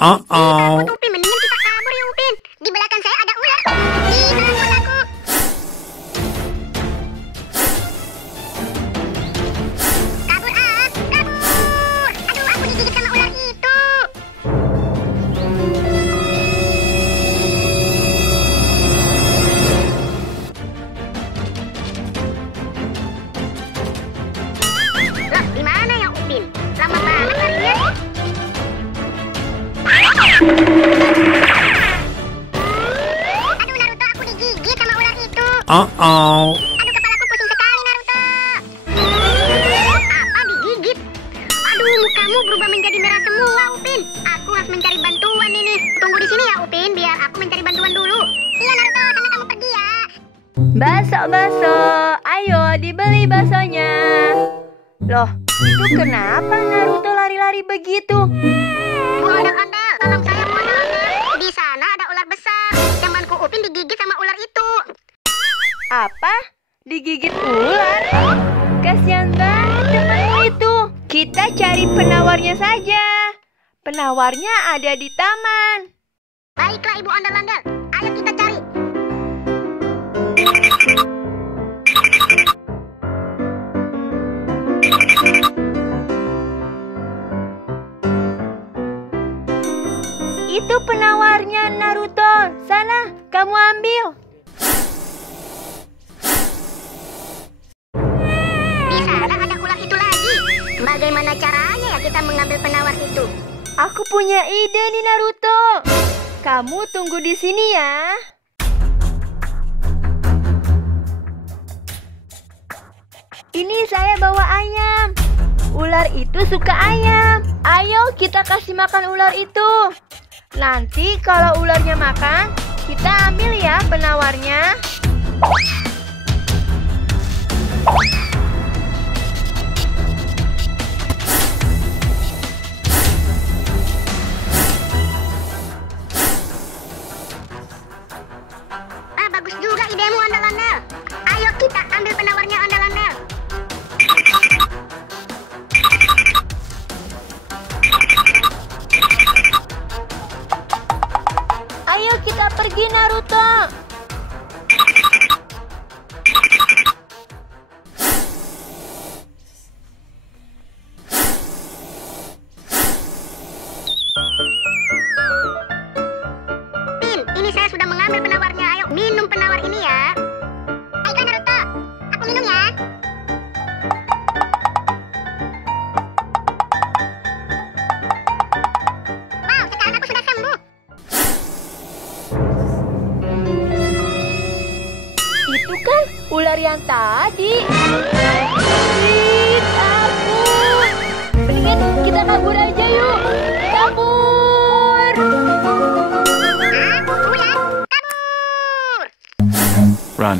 Uh-oh. Upin, mendingan kita kabur ya Upin. Di belakang saya ada ular. Ih, takut aku. Kabur ah, kabur. Aduh, aku digigit sama ular itu. Loh, di mana ya Upin? Lama banget larinya. Aduh Naruto, aku digigit sama ular itu. Uh-oh. Aduh, kepalaku pusing sekali Naruto. Apa digigit? Aduh, mukamu berubah menjadi merah semua Upin. Aku harus mencari bantuan ini. Tunggu di sini ya Upin, biar aku mencari bantuan dulu. Iya Naruto, sana kamu pergi ya. Baso, ayo dibeli basonya. Loh, itu kenapa Naruto lari-lari begitu? Bu ondel-ondel, tolong saya Bu ondel-ondel. Di sana ada ular besar. Temanku Upin digigit sama ular itu. Apa? Digigit ular? Kasihan banget temanmu itu. Kita cari penawarnya saja. Penawarnya ada di taman. Baiklah Ibu ondel-ondel, ayo kita cari. Itu penawarnya Naruto. Sana, kamu ambil. Di sana ada ular itu lagi. Bagaimana caranya ya kita mengambil penawar itu? Aku punya ide nih Naruto. Kamu tunggu di sini ya. Ini saya bawa ayam. Ular itu suka ayam. Ayo kita kasih makan ular itu. Nanti kalau ularnya makan, kita ambil ya penawarnya. Ah, bagus juga idemu ondel-ondel. Ayo kita ambil penawarnya ondel-ondel. Ayo kita pergi Naruto. Pin, ini saya sudah mengambil penawarnya. Ayo minum penawar ini ya. Baiklah Naruto, aku minum ya. Wow, sekarang aku sudah sembuh. Itu kan ular yang tadi. Ih, takut. Mendingan kita kabur aja yuk. Kabur. Ah, ular, kabur. Run.